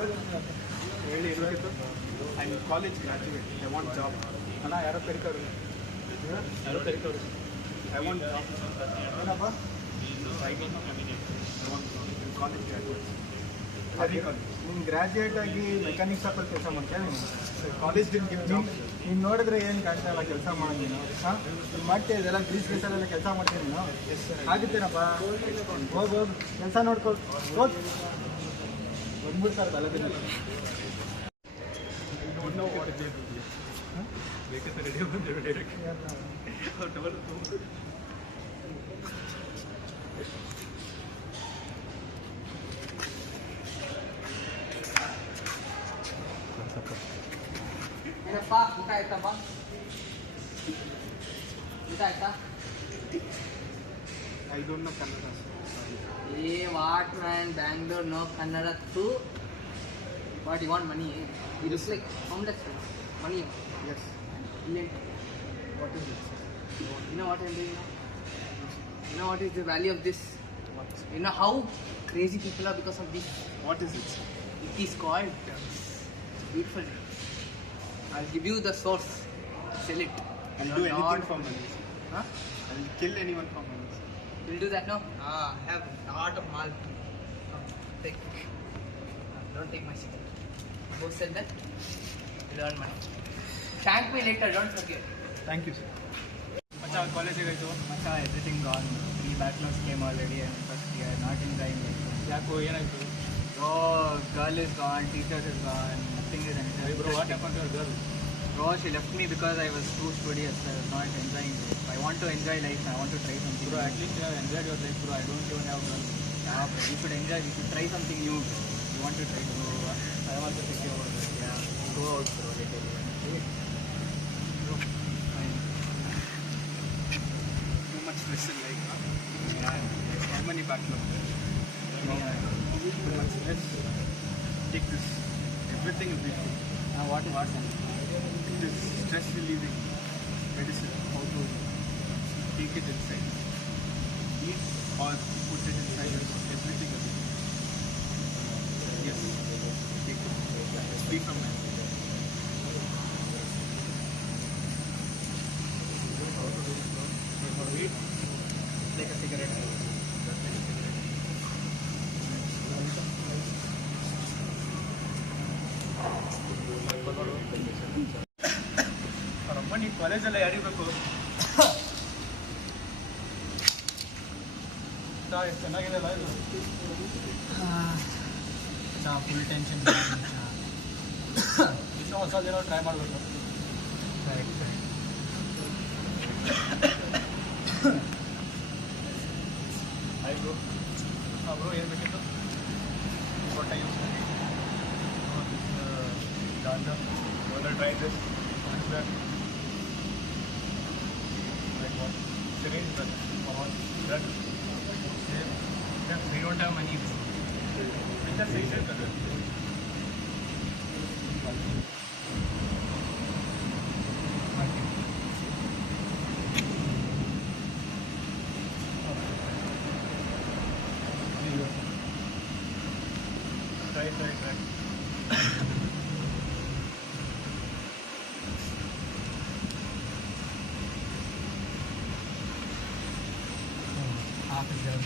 I'm college graduate. I want job. I want job. College graduate. ನೀನು graduate ಆಗಿ mechanic ಶಾಪಲ್ಲಿ ಕೆಲಸ ಮಾಡ್ತೀಯ ನೀನು College didn't give job. ನೀನು ನೋಡಿದ್ರೆ ಏನು ಕಾಣ್ತಾ ಇಲ್ಲ ಕೆಲಸ ಮಾಡಿ ನೀನು ಹಾಂ ನೀನು ಮಾಡ್ತೀಯ ಇದೆಲ್ಲ ಗ್ರೀಸಲ್ಲೆಲ್ಲ ಕೆಲಸ ಮಾಡ್ತೀನಿ ನೀನು ಆಗುತ್ತೇನಪ್ಪ ಹೋಗಿ ಹೋಗಿ ಕೆಲಸ ನೋಡ್ಕೊ ಹೋಗಿ ಬಂದ್ಬಿಡ್ತಾರೆ ಬಲ ದಿನ ಏನಪ್ಪ ಊಟ ಆಯ್ತಪ್ಪ ಊಟ ಆಯ್ತಾ I don't know Kannada. Hey what man Bangalore no Kannada to what you want money it is like complex money Yes. ಇಲ್ಲಿ What is it? you know what I'm doing now? You know what is the value of this? You know how crazy people are because of this? What is it? It is called beautiful. I'll give you the source. Sell it. I'll do anything for money. Huh? I'll kill anyone for money. You'll do that now? I have the art of mal. Take. Don't take my secret. Go sell that. You'll earn money. Thank me later. Don't forget. Thank you, sir. ಮಚ್ಚ ಕಾಲೇಜಿಗೆ ಆಯಿತು Macha, everything gone. 3 backlogs came already and first year. Not enjoying it. ಯಾಕೋ ಏನಾಯಿತು Oh, girl is gone. Teachers is gone. Nothing is enjoying. Bro what happen to your girl Bro, she left me because I was too studious. I was not enjoying it. I want to enjoy life. I want to try something. Bro at least enjoy your life bro I don't even have girl Yeah, bro, you should enjoy. You should try something new. You want to try. I want to take over Yeah, go out, bro. Let it go. Too much stress in life. How many backlog? Too much stress. Take this. Everything will be free. What is that? It is stress relieving medicine. How to take it inside. Eat or put it inside your mouth. Everything will be free. Yes. Take it. It's free from my Eat. Take a cigarette. ಅವರಮ್ಮ ನೀನು ಕಾಲೇಜೆಲ್ಲ ಯಾರಿಗೆ ಬೇಕು ಎಷ್ಟು ಚೆನ್ನಾಗಿದೆ ಅಲ್ಲ ಇದು full tension ಇನ್ನೂ ಹೊಸದೇನೋ try ಮಾಡಬೇಕು ಆಯ್ತು ಬ್ರೋ ಏನು ಬೇಕಿತ್ತು what are you studying? Ganja. You want to try this? What is that? Like what? Syringe that. For what? That. Yeah, we don't have money. Which are safe? Try. half is done.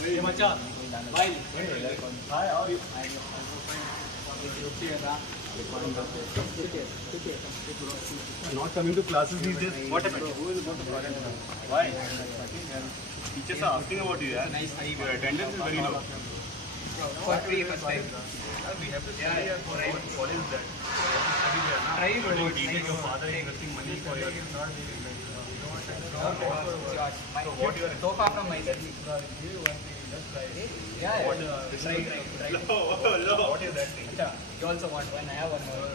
Hey, Macha. Bye. Hi, how are you? Not coming to classes these days. What happened? Who will go to college? Why? Teachers are asking about you. Yeah? Your attendance is very low. For free first time. We have to study here for what is that? Study there. Try But to you teaching your father investing money for your. So what you are So what you are. so far from my side. Yeah, try. What is that thing? You also want one? I have one more.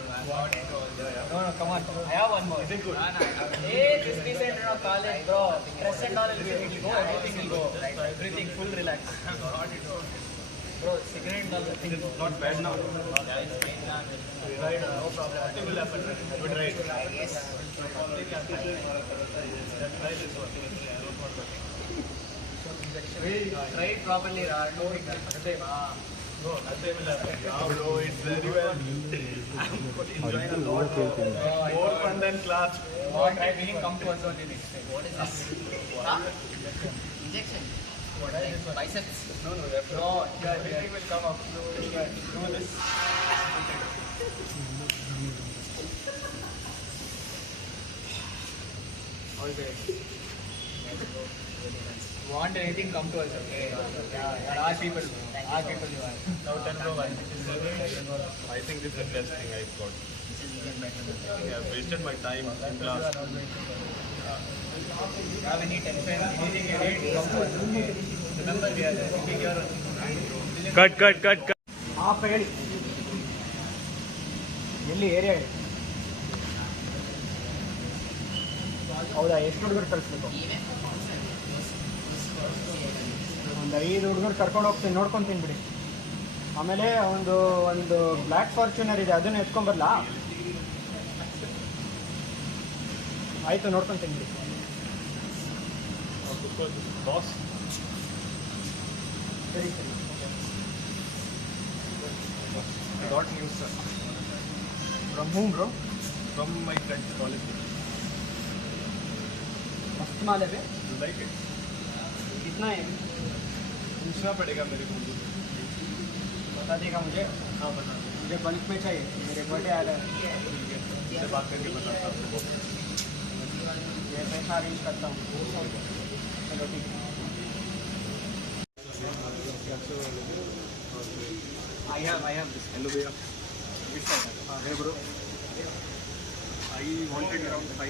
No, come on. I have one more. Is it good? Hey, this recent college, bro. Stress and all will go. Everything will go. Everything full relax. Bro, cigarette and all the thing. Not bad now. No problem. Nothing will happen. Good right. Yes. Try it properly, Ra. No, No, nothing will happen. Now, bro, it's very well. I'm enjoying a lot. More fun than class. try bringing come to us only next time. What is this? Huh? Injection. What is this? Biceps. No, that's No, here. everything will come up. Do this. All good. Want anything, come to us, okay? Yeah, our people. Our people you are. Now, 10 bro, I think this is the best thing I've got. I've wasted my time in class. You have any tension, anything you need, come to us, okay? Remember, we are taking care of cut half ಹೇಳಿ ಎಲ್ಲಿ area ಹೇಳಿ ಹೌದಾ ಎಷ್ಟು ಹುಡುಗರು ಕಳಿಸ್ಬೇಕು ಒಂದು 5 ಹುಡುಗರು ಕರ್ಕೊಂಡು ಹೋಗ್ತೀನಿ ನೋಡ್ಕೊತೀನಿ ಬಿಡಿ ಆಮೇಲೆ ಒಂದು ಬ್ಲ್ಯಾಕ್ ಫಾರ್ಚುನರ್ ಇದೆ ಅದನ್ನು ಎತ್ಕೊಂಬರಲಾ ಆಯಿತು ನೋಡ್ಕೊತೀನಿ ಬಿಡಿ Boss, ಸರಿ ಸರಿ I got news, sir. From home bro From my friend's college. मस्त माल है बे You like it? कितना है पूछना पड़ेगा मेरे को. बता देगा मुझे हाँ, बता. मुझे बल्क में चाहिए मेरे बर्थडे आ रहा है से बात करके बताता हूँ आपको. ये पैसा अरेंज करता हूँ चलो ठीक है I have this. Hello, भैया. Which side? Hey bro. I wanted around 500.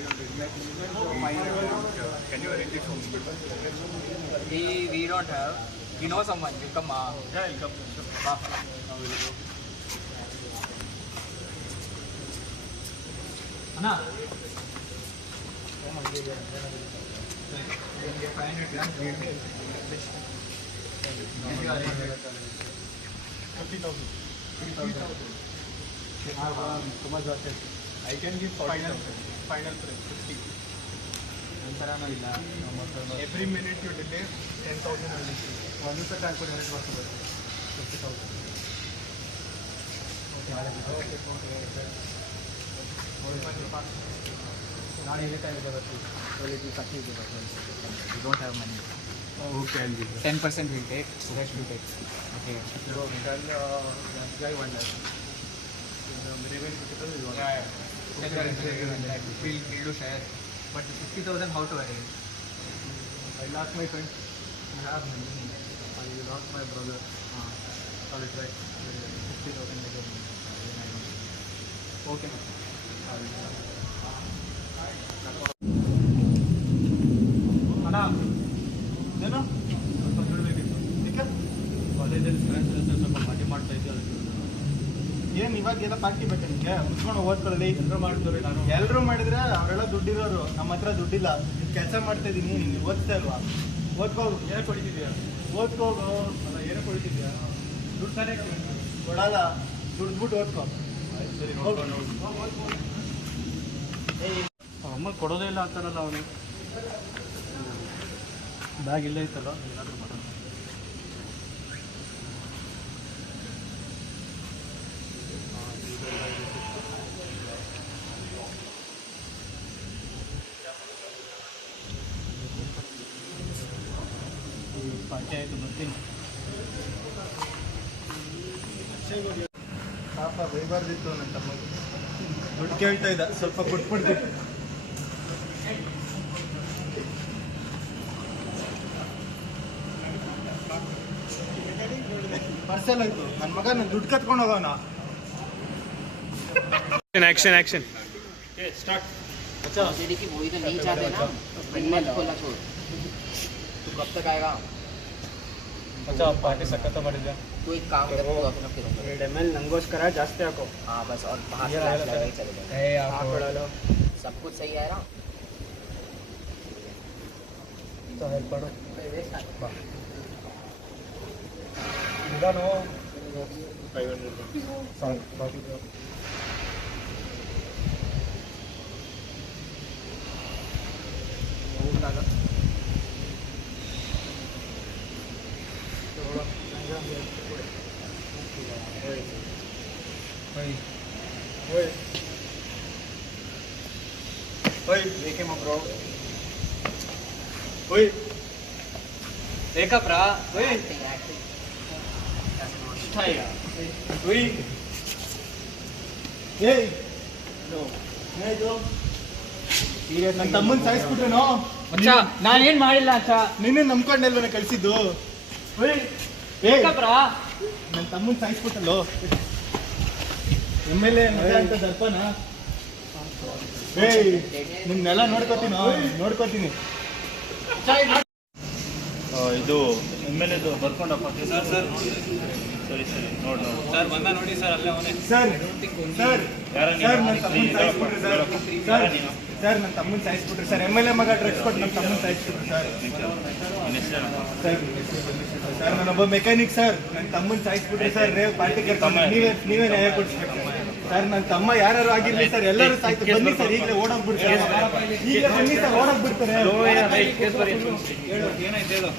Can you arrange it for me? We don't have. We know someone. You come. Yeah, I'll come. Now we'll go. Anna. 50,000. I can give 40,000. Final price 50. Every minute you delay 10,000 only. ಒಂದು ರೂಪಾಯಿ transfer unit ಬರ್ತದೆ 50,000 ನಾನು ಇಲ್ಲಿ ಟೈಮಿಗೆ ಬರ್ತೀವಿ you don't have money Okay, I'll give 10% will take. Rest will take. Okay. So, then guy 1 lakh. We'll do share. But 50,000, how to arrange? I lost my friend. I have money. I lost my brother. I'll try. 50,000. Okay. ಅಣ್ಣ ಏನು ಸ್ವಲ್ಪ ದುಡ್ಬೇಕಿತ್ತು. ಕಾಲೇಜಲ್ಲಿ friends ಸ್ವಲ್ಪ party ಮಾಡ್ತಾ ಇದ್ದೆ ಅದಕ್ಕೆ. ಏನು ಇವಾಗೆಲ್ಲ ಪಾರ್ಟಿ ಬೇಕಾ ನಿಮಗೆ ಮುಚ್ಕೊಂಡು ಓದ್ಕೊಳ್ಳಿ ಎಲ್ಲರೂ ಮಾಡ್ತಾರೆ ನಾನು. ಎಲ್ಲರೂ ಮಾಡಿದ್ರೆ ಅವರೆಲ್ಲ ದುಡ್ಡಿರೋರು ನಮ್ಮ ಹತ್ರ ದುಡ್ಡಿಲ್ಲ ಕೆಲಸ ಮಾಡ್ತಾ ಇದ್ದೀನಿ ನೀನು ಓದ್ತಾ ಇಲ್ವಾ ಓದ್ಕೋಗು ಏನಕ್ಕೆ ಹೊಡಿತಿದ್ಯಾ? ಓದ್ಕೋಗು ಅಲ್ಲ ಏನಕ್ಕೆ ಹೊಡಿತಿದ್ಯಾ? ದುಡ್ಡು ತಾನೇ ಕೊಡಲ್ಲ ದುಡ್ದ್ಬಿಟ್ಟು ಓದ್ಕೋ ಆಯ್ತು ಸರಿ ನೋಡ್ಕೊಂಡು ಅಮ್ಮ ಕೊಡೋದೇ ಇಲ್ಲ ಅಂತಾರಲ್ಲ ಅವನು. ಬ್ಯಾಗ್ ಇಲ್ಲೇ ಇತ್ತಲ್ಲ ಏನಾದರೂ ಮಾಡೋಣ. ಪಾರ್ಟಿ ಆಯಿತು ಬರ್ತೀನಿ. ಪಾಪ ಬೈಬಾರ್ದಿತ್ತು ನನ್ನ ತಮ್ಮಗೆ ದುಡ್ಡು ಕೇಳ್ತಾ ಇದ್ದ ಸ್ವಲ್ಪ ಕೊಟ್ಬಿಡ್ತೀನಿ ಪಾರ್ಸೆಲ್ ಆಯ್ತು ನನ್ನ ಮಗ ನನ್ನ ದುಡ್ಡು ಕತ್ಕೊಂಡು ಹೋಗೋಣ एक्शन जेडी की वो इधर नहीं चाहते ना तो मत खोला छोड़ तू कब तक आएगा अच्छा पार्टी सख्त ಮಾಡಿದ್ಯಾ तू एक काम कर, तू अपना फिर 2 ml ನಂಗೋಸ್ಕರ ಜಾಸ್ತಿ ಹಾಕೋ. हाँ बस, और बाहर ये से वाला लगे चले जाए. ಹಾಕೊಳ್ಳಲು सब कुछ सही है ना? तो हेल्प ಮಾಡು वेस्ट ना. ನಿಧಾನು 500 ಸಾಕು ಬೇಕೇಮ ಬ್ರೋ? ಓಯ್ ಬೇಕಪ್ರಾ? ಓಯ್ Acting, acting. ಇಷ್ಟ ಈಗ. ಓಯ್ ಏಯ್ ಏನಾಯ್ತು? ನನ್ನ ತಮ್ಮನ್ ಸಾಯಿಸ್ಬಿಟ್ರೇನೋ? ನಾನೇನ್ ಮಾಡಿಲ್ಲ ಅಚ್ಚ. ನಿನ್ನೆ ನಂಬ್ಕೊಂಡೆಲ್ವನ ಕಳ್ಸಿದ್ದು? ಓಯ್ ಬೇಕಪ್ರಾ? ನನ್ನ ತಮ್ಮನ್ ಸಾಯಿಸ್ಬಿಟ್ಟಲ್ಲೋ. ಎಮ್ ಎಲ್ ಎ ಅಂತ ದರ್ಪನ. ಏಯ್ ನಿಮ್ನೆಲ್ಲ ನೋಡ್ಕೋತೀನಿ. ಇದು ಎಮ್ ಎಲ್ ಎದು ಬರ್ಕೊಂಡಪ್ಪ ಸರ್ ಸರ್ ಸರಿ ಸರಿ ನೋಡಿ ಸರ್ ಬಂದ ನೋಡಿ ಸರ್ ಅಲ್ಲೇ ಅವನೇ ಸರ್ ಯಾರ ನನ್ನ ತಮ್ಮನ್ ಸಾಯಿಸ್ಬಿಟ್ರಿ ಸರ್ ನನ್ನ ತಮ್ಮನ್ ಸಾಯಿಸ್ಬಿಟ್ರಿ ಸರ್. ಎಮ್ ಎಲ್ ಎ ಮಗ ಡ್ರಗ್ಸ್ ಕೊಟ್ಟು ನನ್ನ ತಮ್ಮನ್ ಸಾಯಿಸ್ಬಿಟ್ರಿ ಸರ್. ಸರ್ ನಾನೊಬ್ಬ ಮೆಕ್ಯಾನಿಕ್ ಸರ್. ನನ್ನ ತಮ್ಮನ್ ಸಾಯಿಸ್ಬಿಟ್ರಿ ಸರ್. ರೇವ್ ಪಾರ್ಟಿ ನೀವೇ ನ್ಯಾಯ ಕೊಡಿಸ್ಬೇಕು ಸರ್. ನನ್ನ ತಮ್ಮ ಯಾರು ಆಗಿರ್ಲಿ ಸರ್, ಎಲ್ಲರೂ ಸಾಯ್ತು. ಬನ್ನಿ ಸರ್, ಈಗಲೇ ಓಡೋಗ್ಬಿಡ್ತಾರೆ. ಬನ್ನಿ ಸರ್, ಓಡೋಗ್ಬಿಡ್ತಾರೆ. ಏನಾಯ್ತು ಹೇಳು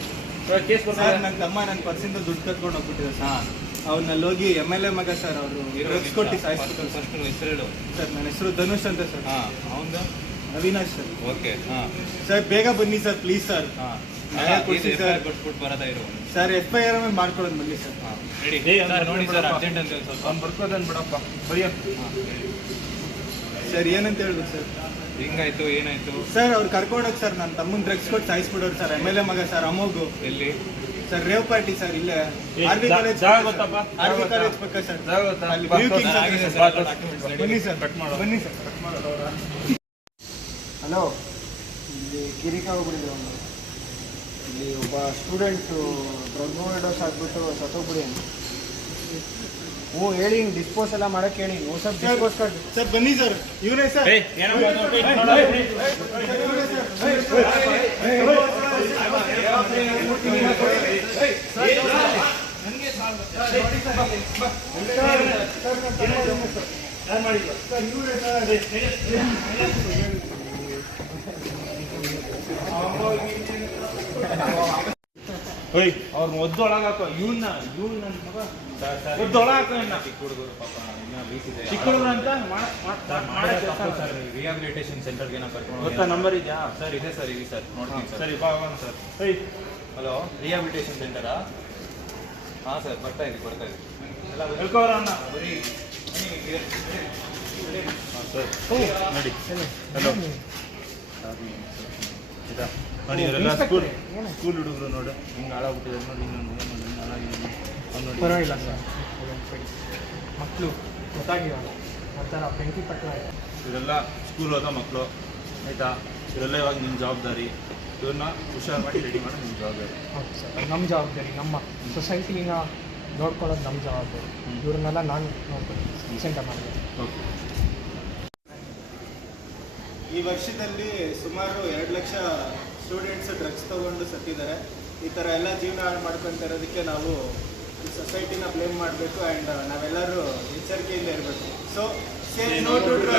ಸರ್ ನನ್ನ ತಮ್ಮ ನನ್ನ ಪರ್ಸಿಂದ ದುಡ್ಡು ಕತ್ಕೊಂಡು ಹೋಗ್ಬಿಟ್ಟಿದೆ ಸರ್. ಅವ್ನಲ್ಲಿ ಹೋಗಿ ಎಮ್ ಎಲ್ ಎ ಮಗ ಸರ್, ಅವರು ಡ್ರಗ್ಸ್ ಕೊಟ್ಟು ಸಾಯಿಸ್ಬಿಟ್ಟು ಸರ್. ಹೆಸರು ಹೇಳು ಸರ್ ನನ್ನ ಹೆಸರು ಧನುಷ್ ಅಂತ ಸರ್. ಹಾಂ ಅವನು ಅವಿನಾಶ್ ಸರ್. ಓಕೆ ಹಾಂ ಸರ್ ಬೇಗ ಬನ್ನಿ ಸರ್, ಪ್ಲೀಸ್ ಸರ್. ಹಾಂ ನ್ಯಾಯ ಕೊಡಿಸಿ ಸರ್. ಕೊಟ್ಬಿಟ್ಟು ಬರೋದಾ ಇರು ಸರ್ FIR ಮೇಲೆ ಮಾಡ್ಕೊಳ್ಳೋದು ಬನ್ನಿ ಸರ್. ಹಾಂ ರೆಡಿ ಸರ್ ನೋಡಿ ಸರ್ ಅರ್ಜೆಂಟ್ ಅಂತ ಸ್ವಲ್ಪ ಅವ್ನು ಬರ್ಕೋದನ್ ಬಿಡಪ್ಪ ಬರಿಯ ಸರ್ ಏನಂತ ಹೇಳ್ಬೇಕು ಸರ್? ಹಿಂಗಾಯ್ತು ಏನಾಯ್ತು ಸರ್ ಅವ್ರು ಕರ್ಕೊಂಡೋಗಿ ಸರ್ ನನ್ನ ತಮ್ಮನ ಡ್ರಗ್ಸ್ ಕೊಟ್ಟು ಸಾಯಿಸ್ಬಿಡೋರು ಸರ್. ಎಮ್ ಎಲ್ ಎ ಮಗ ಸರ್, ಅಮೋಗು ಎಲ್ಲಿ ಸರ್. ರೇವ್ ಪಾರ್ಟಿ ಸರ್, ಇಲ್ಲೇ RV ಕಾಲೇಜ್ ಪಕ್ಕ ಸರ್. ಅಲ್ಲಿ ವ್ಯೂ ಕಿಂಗ್ಸ್ ಹತ್ರ ಸರ್. ಬನ್ನಿ ಸರ್, ಬನ್ನಿ ಸರ್. ಹಲೋ, ಇಲ್ಲಿ ಕಿರಿಕ ಹೋಗ್ಬಿಡಿದ್ರು ಅವನು. ಇಲ್ಲಿ ಒಬ್ಬ ಸ್ಟೂಡೆಂಟು ಡ್ರಗ್ ಓವರ್ಡೋಸ್ ಆಗ್ಬಿಟ್ಟು ಸತ್ತೋಗ್ಬಿಡಿ ಅಂತ. ಹ್ಞೂ ಹೇಳಿ, ಡಿಸ್ಪೋಸ್ ಎಲ್ಲ ಮಾಡಕ್ಕೆ ಹೇಳಿ. ಹೊಸ ಡಿಸ್ಪೋಸ್ ಕಾರ್ಡ್ ಸರ್. ಬನ್ನಿ ಸರ್, ಇವರೇ ಸರ್. ಹೋಯ್ ಅವ್ರನ್ನ ಒದ್ದೊಳಗಾಕೋ. ಇವನ್ನ ನನ್ನ ಮಗ ಒದ್ದೊಳಗಾಕೋ. ಇನ್ನ ಚಿಕ್ಕ ಹುಡುಗರು ಪಾಪ ಇನ್ನ ಬೀಸಿದೆ. ಚಿಕ್ಕ ಹುಡುಗರು ಅಂತ ಸರ್ ರಿಹಾಬಿಲಿಟೇಷನ್ ಸೆಂಟರ್ಗೆ ಏನೋ ಕರ್ಕೊಂಡು ಗೊತ್ತಾ? ನಂಬರ್ ಇದೆಯಾ ಸರ್? ಇದೆ ಸರ್, ಇದೆ ಸರ್, ನೋಡ್ತೀನಿ ಸರ್. ಸರಿ ಬಾ ಸರ್. ಹೇಯ್ ಹಲೋ, ರಿಹಾಬಿಲಿಟೇಷನ್ ಸೆಂಟರಾ? ಹಾಂ ಸರ್, ಬರ್ತಾ ಇದ್ದೀವಿ ಎಲ್ಲ ಹೇಳ್ಕೋರ ಅಣ್ಣ ಬರೀ ಹಾಂ ಸರ್ ನೋಡಿ. ಹಲೋ ಇದಾ ನೋಡಿ, ಇವರೆಲ್ಲ ಸ್ಕೂಲ್ ಹುಡುಗರು ನೋಡು ಹಿಂಗೆ ಹಾಳಾಗ್ಬಿಟ್ಟಿದ್ದಾರೆ ನೋಡಿ. ಇನ್ನೊಂದು ಹಾಳಾಗಿದ್ದೀನಿ ನೋಡಿ. ಪರವಾಗಿಲ್ಲ ಸರ್, ಮಕ್ಕಳು ಗೊತ್ತಾಗಿರೋಲ್ಲ ಆ ಥರ ಬೆಂಕಿ ಪಟ್ಟಣ. ಇವರೆಲ್ಲ ಸ್ಕೂಲ್ ಹೋದ ಮಕ್ಕಳು ಆಯಿತಾ? ಇವರೆಲ್ಲ ಇವಾಗ ನಿಮ್ಮ ಜವಾಬ್ದಾರಿ. ಇವ್ರನ್ನ ಹುಷಾರು ಮಾಡಿ ರೆಡಿ ಮಾಡಿ ನಿಮ್ಮ ಜವಾಬ್ದಾರಿ. ಹೌದು ಸರ್, ನಮ್ಮ ಜವಾಬ್ದಾರಿ. ನಮ್ಮ ಸೊಸೈಟಿನ ನೋಡ್ಕೊಳ್ಳೋದು ನಮ್ಮ ಜವಾಬ್ದಾರಿ. ಇವ್ರನ್ನೆಲ್ಲ ನಾನು ನೋಡ್ತೀನಿ ಸೆಂಟರ್ ಮಾಡಬೇಕು. ಓಕೆ. ಈ ವರ್ಷದಲ್ಲಿ ಸುಮಾರು 2 ಲಕ್ಷ ಸ್ಟೂಡೆಂಟ್ಸ್ ಡ್ರಗ್ಸ್ ತಗೊಂಡು ಸತ್ತಿದ್ದಾರೆ. ಈ ಥರ ಎಲ್ಲ ಜೀವನ ಹಾಳು ಮಾಡ್ಕೊತ ಇರೋದಕ್ಕೆ ನಾವು ಈ ಸೊಸೈಟಿನ ಬ್ಲೇಮ್ ಮಾಡಬೇಕು. ಆ್ಯಂಡ್ ನಾವೆಲ್ಲರೂ ಎಚ್ಚರಿಕೆಯಿಂದ ಇರಬೇಕು. So say no to drugs.